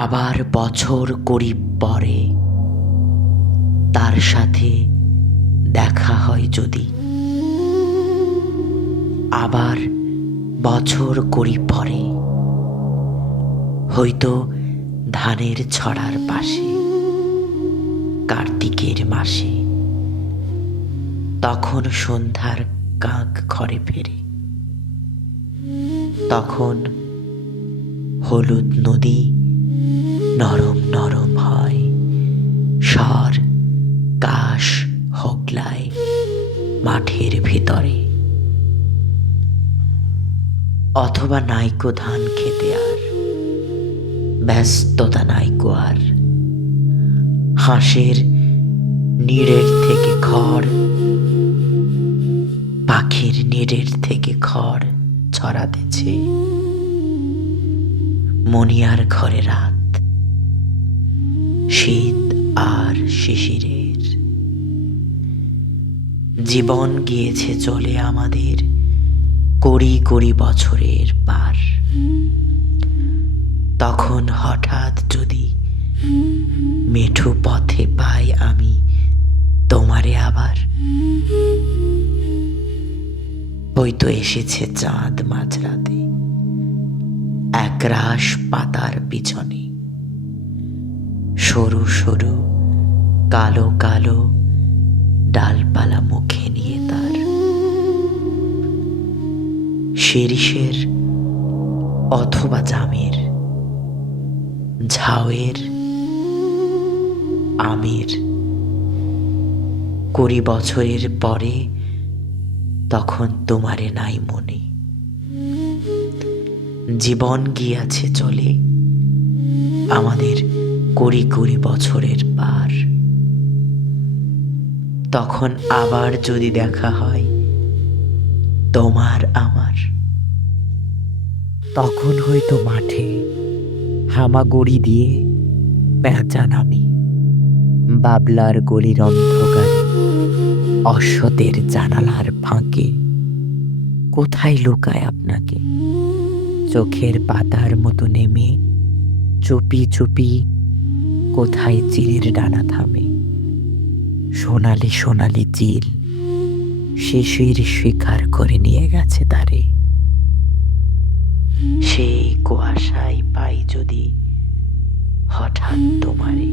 আবার বছর করিব পরে তার সাথে দেখা হয় যদি, আবার বছর করি পরে হয়তো ধানের ছড়ার পাশে কার্তিকের মাসে, তখন সন্ধ্যার কাক ঘরে ফেরে, তখন হলুদ নদী নরম নরম হয়, স্বর কাশ হোগলায় মাঠের ভিতরে। অথবা নাইকো ধান খেতে আর ব্যস্ততা নাইকো আর, হাঁসের নিড়ের থেকে খড়, পাখির নিড়ের থেকে খড় ছড়াতেছে। মনিয়ার ঘরে রাত, শীত আর শিশিরের। জীবন গিয়েছে চলে আমাদের কড়ি কড়ি বছরের পার। তখন হঠাৎ যদি মেঠো পথে পাই আমি তোমারে আবার, হয়তো এসেছে চাঁদ মাঝরাতে একরাশ পাতার পিছনে, সরু সরু কালো কালো ডালপালা মুখে নিয়ে তার। শিরিষের অথবা জামের, ঝাউয়ের, আমের, 20 বছরের পরে তখন তোমারে নাই মনে। জীবন গিয়াছে চলে আমাদের 20 বছরের পার। তখন আবার যদি দেখা হয় তোমার আমার, তখন হয়তো মাঠে হামাগুড়ি দিয়ে পেঁচা নামে, বাবলার গলির অন্ধকারে অশ্বতের জানালার ফাঁকে কোথায় লুকায় আপনাকে, চোখের পাতার মতো নেমে চুপি চুপি কোথায় চিলের ডানা থামে। সোনালি সোনালি চিল শিশির শিকার করে নিয়ে গেছে তারে। সেই কুয়াশায় পাই যদি হঠাৎ তোমারে।